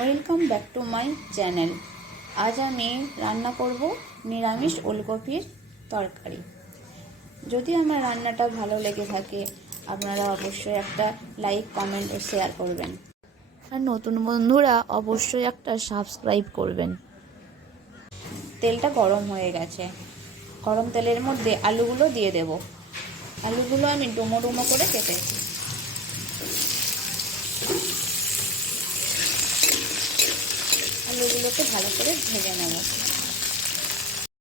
Welcome back to my channel. আজ আমি রান্না করব নিরামিষ ওলকপির তরকারি। যদি আমার রান্নাটা ভালো লেগে থাকে আপনারা অবশ্যই একটা লাইক, কমেন্ট ও শেয়ার করবেন। আর নতুন বন্ধুরা অবশ্যই একটা সাবস্ক্রাইব করবেন। তেলটা গরম হয়ে গেছে। গরম তেলের মধ্যে আলুগুলো দিয়ে দেব। আলুগুলো আমি ডুমো ডুমো করে কেটেছি। আলুগুলোকে ভালো করে ভেজে নেব।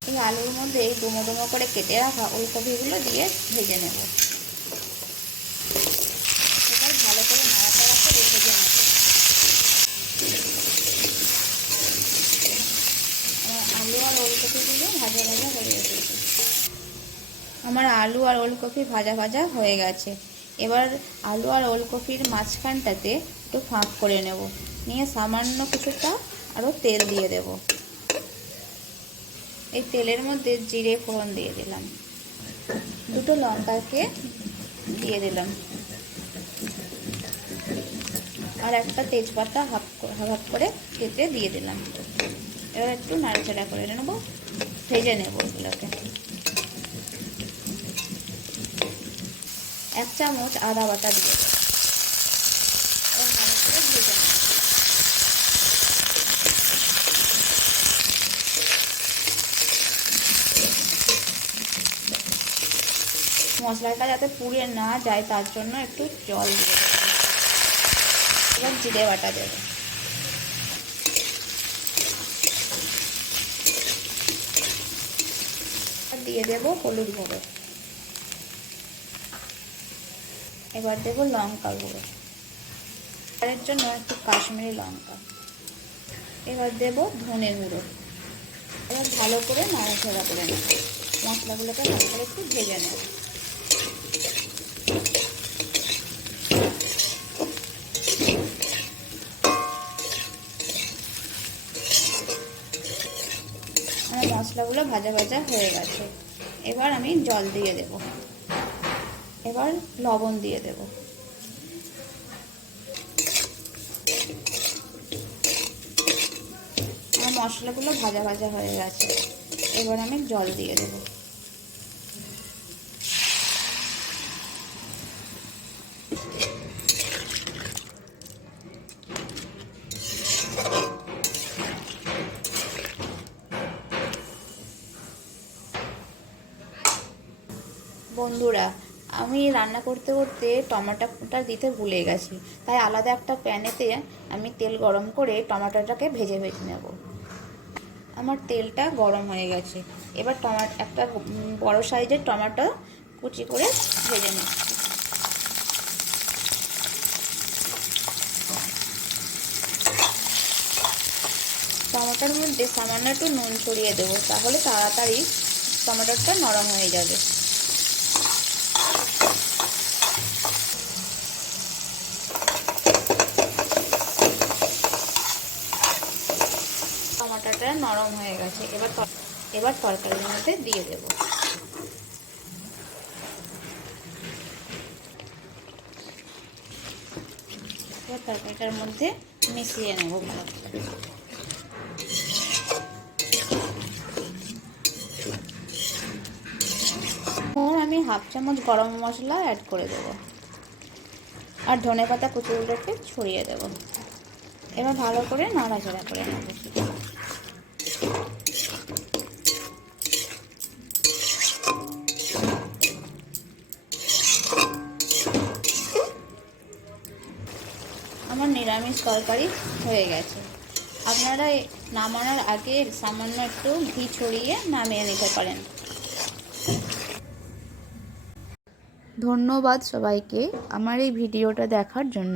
এই আলুর মধ্যে এই ডুমো ডুমো করে কেটে রাখা ওলকপিগুলো দিয়ে ভেজে নেব। এবার ভালো করে নাড়াচাড়া করে ভেজে নেব। আলু আর ওলকপিগুলো ভাজা ভাজা হয়ে গেছে। আমার আলু আর ওলকপি ভাজা ভাজা হয়ে গেছে। এবার আলু আর ওলকপির মাঝখানটাতে একটু ফাঁক করে নেব, নিয়ে সামান্য কিছুটা আরও তেল দিয়ে দেব। এই তেলের মধ্যে জিরে ফোড়ন দিয়ে দিলাম, দুটো লঙ্কাকে দিয়ে দিলাম, আর একটা তেজপাতা হাফ করে কেটে দিয়ে দিলাম। এবার একটু নাড়াচাড়া করে নেব, ভেজে নেব এগুলোকে। 1 চামচ আদা বাটা দিয়ে দেব। এবার ভালো করে ভেজে নেব। মশলাটা যাতে পুড়ে না যায় তার জন্য একটু জল দিয়ে দেব। এবার জিরে বাটা দেব, দিয়ে দেব হলুদ গুঁড়ো। এবার দেব লঙ্কা গুঁড়ো, এর জন্য একটু কাশ্মীরি লঙ্কা। এবার দেব ধনে গুঁড়ো। এবার ভালো করে নাড়াচাড়া করে নেব। মশলাগুলোকে ভালো করে একটু ভেজে নেব। আমার মশলাগুলো ভাজা ভাজা হয়ে গেছে। এবার আমি জল দিয়ে দেব। এবার লবণ দিয়ে দেব। আমার মশলাগুলো ভাজা ভাজা হয়ে গেছে। এবার আমি জল দিয়ে দেব। বন্ধুরা, আমি রান্না করতে করতে টমেটোটা দিতে ভুলে গেছি, তাই আলাদা একটা প্যানেতে আমি তেল গরম করে টমেটোটাকে ভেজে নেব। আমার তেলটা গরম হয়ে গেছে। এবার একটা বড় সাইজের টমেটো কুচি করে ভেজে নিচ্ছি। টমেটোর মধ্যে সামান্য একটু নুন ছড়িয়ে দেবো, তাহলে তাড়াতাড়ি টমেটোটা নরম হয়ে যাবে। টমেটোটা নরম হয়ে গেছে। এবার তরকারির মধ্যে দিয়ে দেব। এবার তরকারিটার মধ্যে মিশিয়ে নেব ভালো করে। আমি 1/2 চামচ গরম মশলা অ্যাড করে দেব, আর ধনেপাতা কুচিগুলোকে ছড়িয়ে দেব। এবার ভালো করে নাড়াচাড়া করে নেব। আমার নিরামিষ তরকারি হয়ে গেছে। আপনারা নামানোর আগে সামান্য একটু ঘি ছড়িয়ে নামিয়ে নিতে পারেন। ধন্যবাদ সবাইকে আমার এই ভিডিওটা দেখার জন্য।